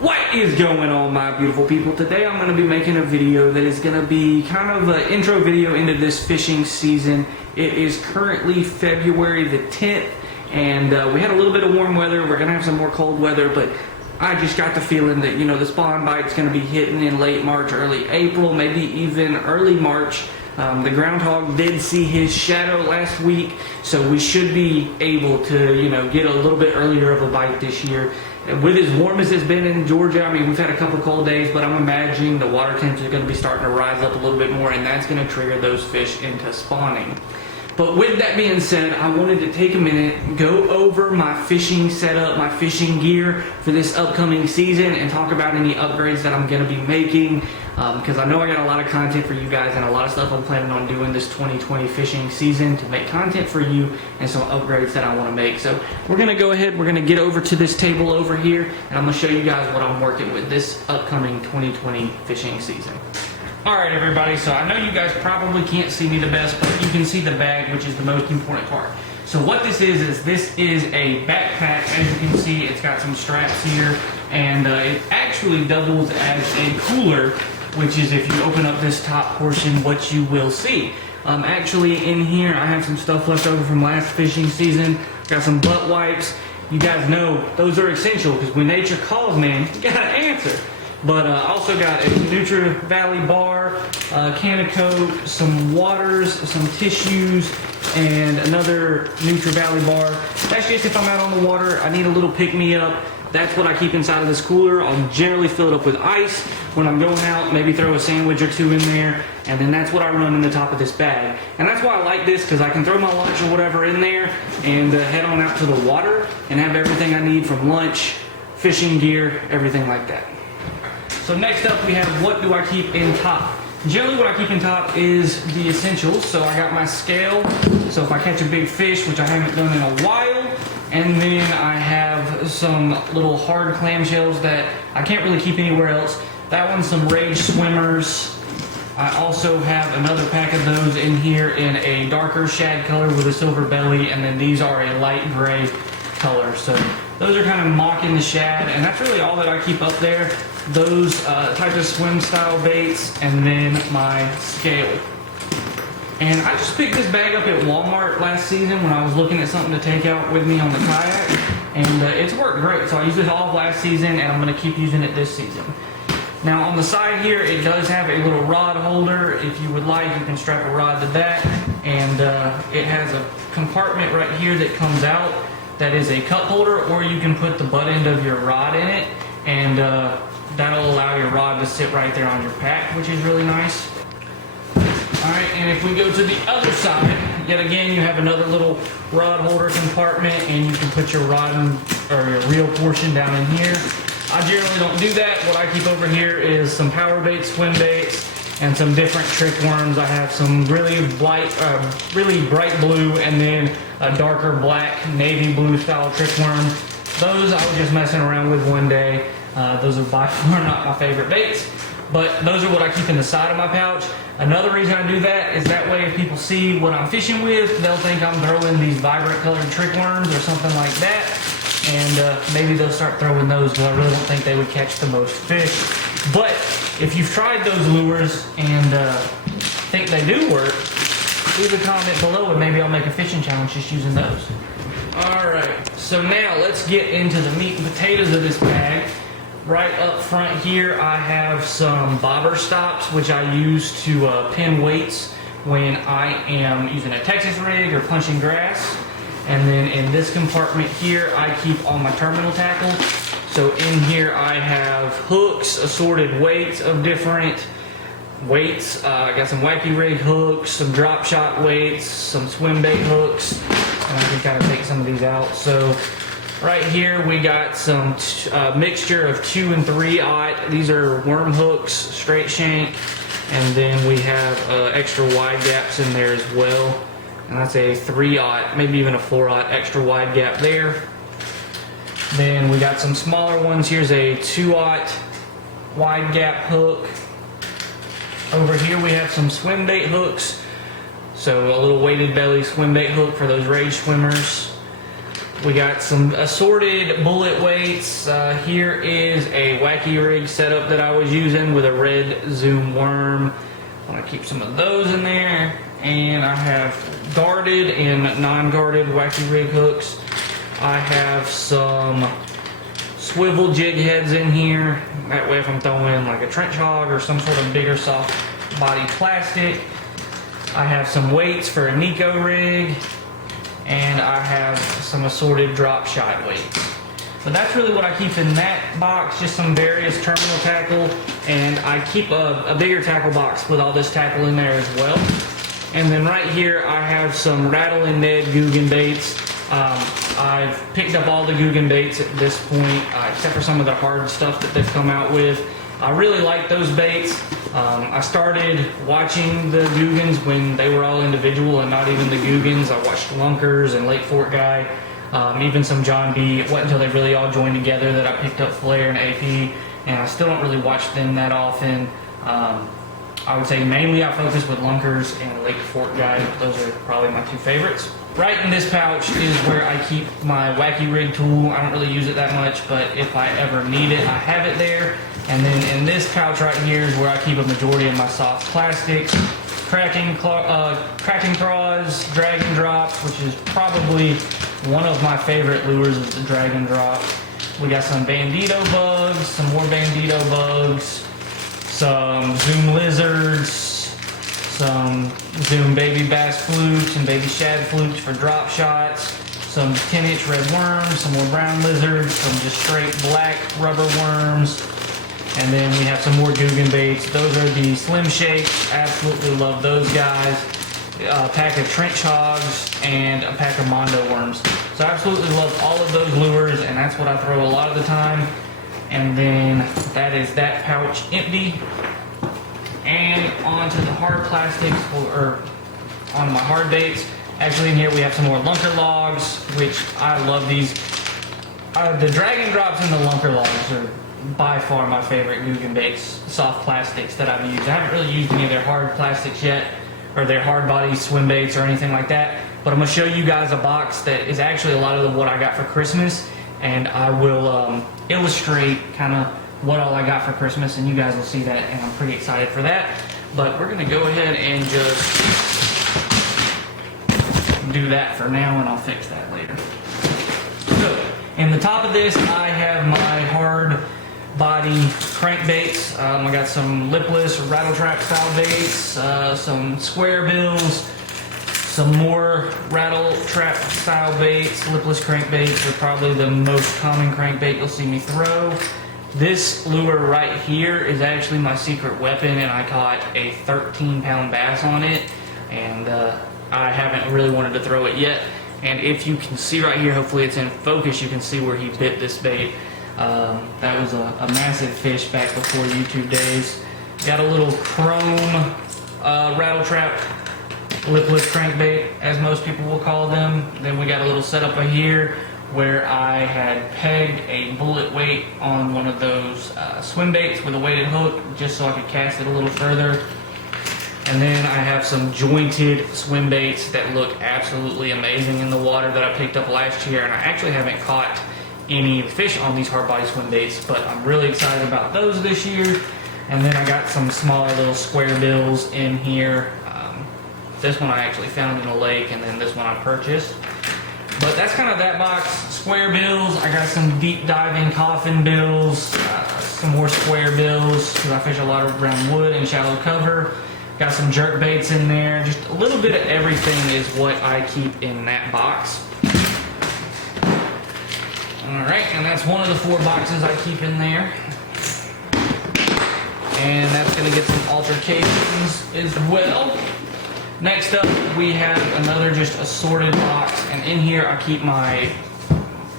What is going on, my beautiful people? Today I'm going to be making a video that is going to be kind of an intro video into this fishing season. It is currently February the 10th, and we had a little bit of warm weather. We're going to have some more cold weather, but I just got the feeling that, the spawn bite's going to be hitting in late March, early April, maybe even early March. The groundhog did see his shadow last week, so we should be able to, get a little bit earlier of a bite this year. With as warm as it's been in Georgia, I mean, we've had a couple cold days, but I'm imagining the water temps are going to be starting to rise up a little bit more, and that's going to trigger those fish into spawning. But with that being said, I wanted to take a minute, go over my fishing setup, my fishing gear for this upcoming season, and talk about any upgrades that I'm going to be making, because I know I got a lot of content for you guys and a lot of stuff I'm planning on doing this 2020 fishing season to make content for you and some upgrades that I want to make. So we're going to go ahead, we're going to get over to this table over here, and I'm going to show you guys what I'm working with this upcoming 2020 fishing season. Alright everybody, so I know you guys probably can't see me the best, but you can see the bag, which is the most important part. So what this is a backpack. As you can see, it's got some straps here, and it actually doubles as a cooler, which is, if you open up this top portion, what you will see. Actually in here, I have some stuff left over from last fishing season. Got some butt wipes. You guys know those are essential, because when nature calls, man, you gotta answer. But also got a Nutri Valley bar, a can of Coke, some waters, some tissues, and another Nutri Valley bar. That's just if I'm out on the water, I need a little pick-me-up. That's what I keep inside of this cooler. I'll generally fill it up with ice when I'm going out, maybe throw a sandwich or two in there, and then that's what I run in the top of this bag. And that's why I like this, because I can throw my lunch or whatever in there and head on out to the water and have everything I need from lunch, fishing gear, everything like that. So next up we have, what do I keep in top? Generally what I keep in top is the essentials. So I got my scale, so if I catch a big fish, which I haven't done in a while, and then I have some little hard clamshells that I can't really keep anywhere else. That one's some Rage Swimmers. I also have another pack of those in here in a darker shad color with a silver belly, and then these are a light gray color. So those are kind of mocking the shad, and that's really all that I keep up there. Those type of swim style baits, and then my scale. And I just picked this bag up at Walmart last season when I was looking at something to take out with me on the kayak, and it's worked great. So I used it all of last season, and I'm going to keep using it this season. Now on the side here, it does have a little rod holder. If you would like, you can strap a rod to that, and it has a compartment right here that comes out that is a cup holder, or you can put the butt end of your rod in it, and that'll allow your rod to sit right there on your pack, which is really nice. Alright, and if we go to the other side, yet again you have another little rod holder compartment, and you can put your rod or your reel portion down in here. I generally don't do that. What I keep over here is some power baits, swim baits, and some different trick worms. I have some really bright blue, and then a darker black navy blue style trick worm. Those I was just messing around with one day. Those are by far not my favorite baits, but those are what I keep in the side of my pouch. Another reason I do that is that way if people see what I'm fishing with, they'll think I'm throwing these vibrant colored trick worms or something like that, and maybe they'll start throwing those, but I really don't think they would catch the most fish. But if you've tried those lures and think they do work, leave a comment below and maybe I'll make a fishing challenge just using those. Alright, so now let's get into the meat and potatoes of this bag. Right up front here, I have some bobber stops, which I use to pin weights when I am using a Texas rig or punching grass. And then in this compartment here, I keep all my terminal tackle. So in here I have hooks, assorted weights of different weights. I got some wacky rig hooks, some drop shot weights, some swim bait hooks, and I can kind of take some of these out. So right here we got some mixture of 2 and 3/0. These are worm hooks, straight shank, and then we have extra wide gaps in there as well. And that's a 3/0, maybe even a 4/0 extra wide gap there. Then we got some smaller ones. Here's a 2/0 wide gap hook. Over here we have some swim bait hooks. So a little weighted belly swim bait hook for those Rage Swimmers. We got some assorted bullet weights. Here is a wacky rig setup that I was using with a red zoom worm. I want to keep some of those in there. And I have guarded and non-guarded wacky rig hooks. I have some swivel jig heads in here. That way if I'm throwing like a trench hog or some sort of bigger soft body plastic. I have some weights for a Nico rig. And I have some assorted drop shot weights. So that's really what I keep in that box, just some various terminal tackle, and I keep a bigger tackle box with all this tackle in there as well. And then right here I have some Rattle and Ned Guggen baits. I've picked up all the Guggen baits at this point, except for some of the hard stuff that they've come out with. I really like those baits. I started watching the Guggens when they were all individual and not even the Guggens. I watched Lunkers and Lake Fork Guy, even some John B. It wasn't until they really all joined together that I picked up Flair and AP, and I still don't really watch them that often. I would say mainly I focus with Lunkers and Lake Fork Guy. Those are probably my two favorites. Right in this pouch is where I keep my wacky rig tool. I don't really use it that much, but if I ever need it, I have it there. And then in this pouch right here is where I keep a majority of my soft plastics, cracking claws, dragon drops, which is probably one of my favorite lures is the dragon drop. We got some bandito bugs, some more bandito bugs, some zoom lizards, some zoom baby bass flukes and baby shad flukes for drop shots, some 10-inch red worms, some more brown lizards, some just straight black rubber worms, and then we have some more Guggen baits. Those are the Slim Shakes. Absolutely love those guys. A pack of trench hogs and a pack of Mondo worms. So I absolutely love all of those lures, and that's what I throw a lot of the time. And then that is that pouch empty. And onto the hard plastics, or on my hard baits. Actually in here we have some more Lunker logs, which I love these. The dragon drops and the Lunker logs are by far my favorite Guggen baits, soft plastics that I've used. I haven't really used any of their hard plastics yet, or their hard body swim baits or anything like that. But I'm gonna show you guys a box that is actually a lot of what I got for Christmas, and I will illustrate kind of what all I got for Christmas, and you guys will see that, and I'm pretty excited for that. But we're gonna go ahead and just do that for now, and I'll fix that later. So, in the top of this, I have my hard body crankbaits. I got some lipless rattle trap style baits, some square bills, some more rattle trap style baits. Lipless crankbaits are probably the most common crankbait you'll see me throw. This lure right here is actually my secret weapon, and I caught a 13-pound bass on it, and I haven't really wanted to throw it yet. And if you can see right here, hopefully it's in focus, you can see where he bit this bait. That was a massive fish back before YouTube days. Got a little chrome rattle trap lipless crankbait, as most people will call them. Then we got a little setup right here where I had pegged a bullet weight on one of those swim baits with a weighted hook just so I could cast it a little further. And then I have some jointed swim baits that look absolutely amazing in the water that I picked up last year, and I actually haven't caught any fish on these hard body swim baits, but I'm really excited about those this year. And then I got some smaller little square bills in here. This one I actually found in a lake, and then this one I purchased. But that's kind of that box. Square bills, I got some deep diving coffin bills, some more square bills, because I fish a lot around wood and shallow cover. Got some jerk baits in there. Just a little bit of everything is what I keep in that box. Alright, and that's one of the 4 boxes I keep in there. And that's going to get some altercations as well. Next up, we have another just assorted box, and in here I keep my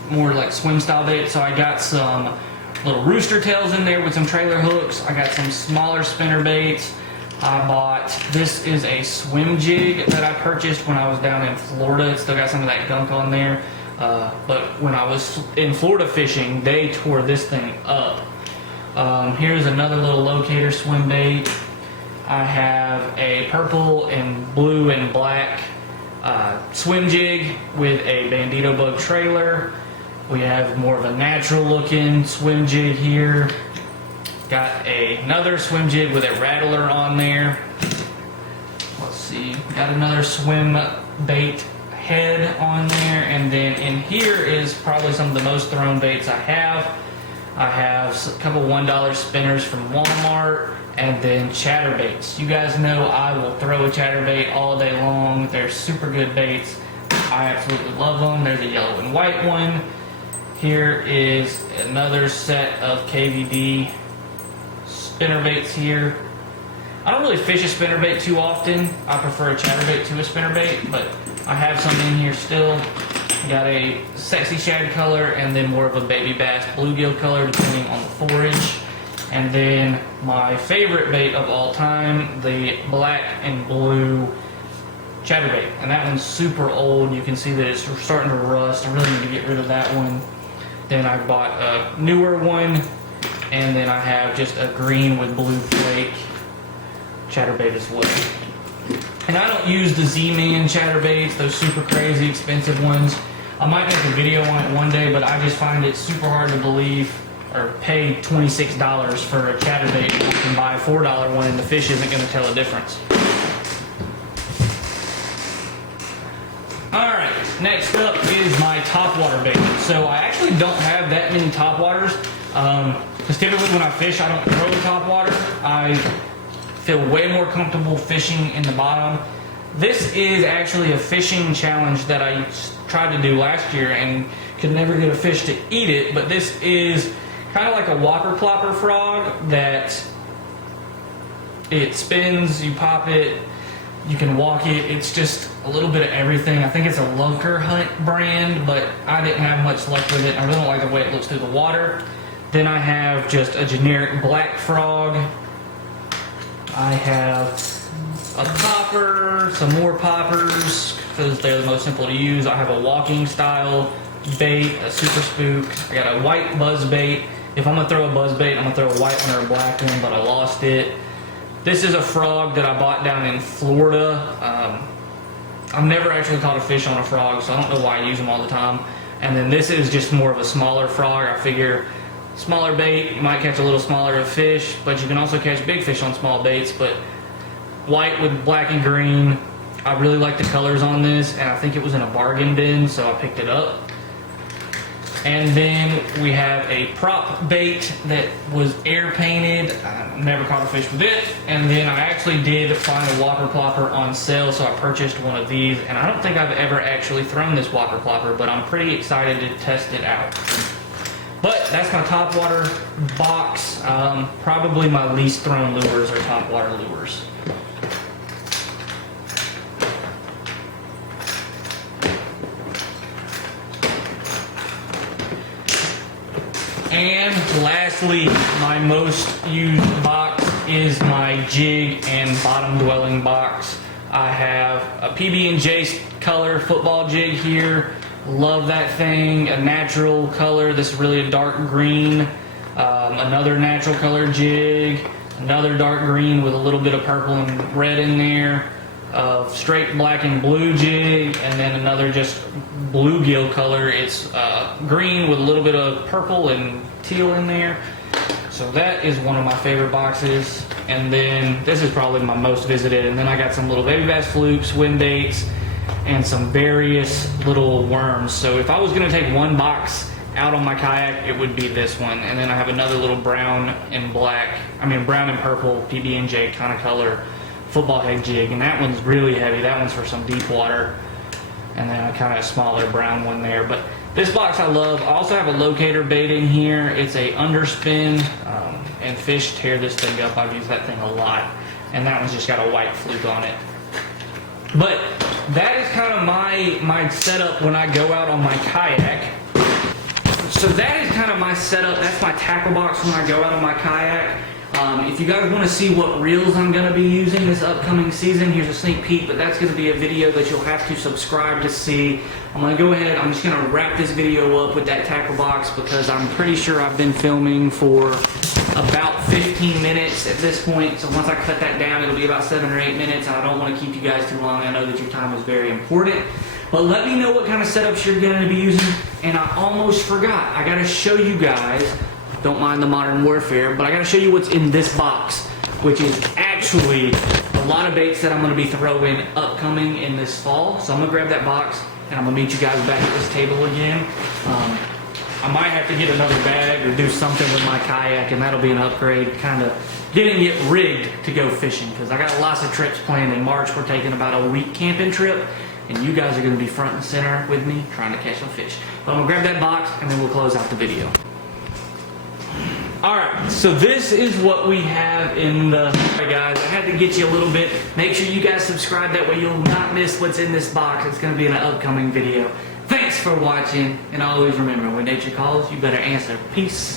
more like swim style bait. So I got some little rooster tails in there with some trailer hooks. I got some smaller spinner baits. I bought, this is a swim jig that I purchased when I was down in Florida. It's still got some of that gunk on there. But when I was in Florida fishing, they tore this thing up. Here's another little locator swim bait. I have a purple and blue and black swim jig with a bandito bug trailer. We have more of a natural looking swim jig here. Got another swim jig with a rattler on there. Let's see, got another swim bait head on there, and then in here is probably some of the most thrown baits I have. I have a couple $1 spinners from Walmart, and then chatterbaits. You guys know I will throw a chatterbait all day long. They're super good baits. I absolutely love them. They're the yellow and white one. Here is another set of KVD spinner baits here. I don't really fish a spinnerbait too often. I prefer a chatterbait to a spinnerbait, but I have some in here still. Got a sexy shad color and then more of a baby bass bluegill color depending on the forage. And then my favorite bait of all time, the black and blue chatterbait. And that one's super old. You can see that it's starting to rust. I really need to get rid of that one. Then I bought a newer one, and then I have just a green with blue flake chatterbait as well. And I don't use the Z-Man chatterbaits, those super crazy expensive ones. I might make a video on it one day, but I just find it super hard to believe or pay $26 for a chatterbait when you can buy a $4 one and the fish isn't going to tell a difference. Alright, next up is my topwater bait. So I actually don't have that many topwaters, because typically when I fish I don't throw the topwater. I feel way more comfortable fishing in the bottom. This is actually a fishing challenge that I tried to do last year and could never get a fish to eat it, but this is kind of like a whopper plopper frog that it spins, you pop it, you can walk it. It's just a little bit of everything. I think it's a Lunker Hunt brand, but I didn't have much luck with it. I really don't like the way it looks through the water. Then I have just a generic black frog. I have a popper, some more poppers because they're the most simple to use. I have a walking style bait, a super spook. I got a white buzz bait. If I'm gonna throw a buzz bait, I'm gonna throw a white one or a black one, but I lost it. This is a frog that I bought down in Florida. I've never actually caught a fish on a frog, so I don't know why I use them all the time. And then this is just more of a smaller frog. I figure smaller bait, you might catch a little smaller of fish, but you can also catch big fish on small baits. But white with black and green. I really like the colors on this, and I think it was in a bargain bin, so I picked it up. And then we have a prop bait that was air painted. I never caught a fish with it. And then I actually did find a whopper plopper on sale, so I purchased one of these. And I don't think I've ever actually thrown this whopper plopper, but I'm pretty excited to test it out. But that's my topwater box. Probably my least thrown lures are topwater lures. And lastly, my most used box is my jig and bottom dwelling box. I have a PB&J color football jig here. Love that thing. A natural color. This is really a dark green. Another natural color jig. Another dark green with a little bit of purple and red in there. Straight black and blue jig, and then another just bluegill color. It's green with a little bit of purple and teal in there. So that is one of my favorite boxes. And then this is probably my most visited. And then I got some little baby bass flukes, swim baits, and some various little worms. So if I was going to take one box out on my kayak, it would be this one. And then I have another little brown and purple PB&J kind of color football head jig, and that one's really heavy. That one's for some deep water. And then a kind of smaller brown one there. But this box I love. I also have a locator bait in here. It's a underspin, and fish tear this thing up. I've used that thing a lot. And that one's just got a white fluke on it. But that is kind of my setup when I go out on my kayak. So that is kind of my setup. That's my tackle box when I go out on my kayak. If you guys want to see what reels I'm going to be using this upcoming season, here's a sneak peek, but that's going to be a video that you'll have to subscribe to see. I'm going to go ahead, I'm just going to wrap this video up with that tackle box because I'm pretty sure I've been filming for about 15 minutes at this point. So once I cut that down, it'll be about 7 or 8 minutes. And I don't want to keep you guys too long. I know that your time is very important. But let me know what kind of setups you're going to be using. And I almost forgot. I got to show you guys, don't mind the modern warfare, but I got to show you what's in this box, which is actually a lot of baits that I'm going to be throwing upcoming in this fall. So I'm going to grab that box and I'm going to meet you guys back at this table again. I might have to get another bag or do something with my kayak, and that'll be an upgrade, kind of getting it rigged to go fishing, because I got lots of trips planned in March. We're taking about a week camping trip, and you guys are going to be front and center with me trying to catch some fish. But I'm going to grab that box and then we'll close out the video. Alright, so this is what we have in the... Alright guys, I had to get you a little bit. Make sure you guys subscribe, that way you'll not miss what's in this box. It's going to be in an upcoming video. Thanks for watching, and always remember, when nature calls, you better answer. Peace.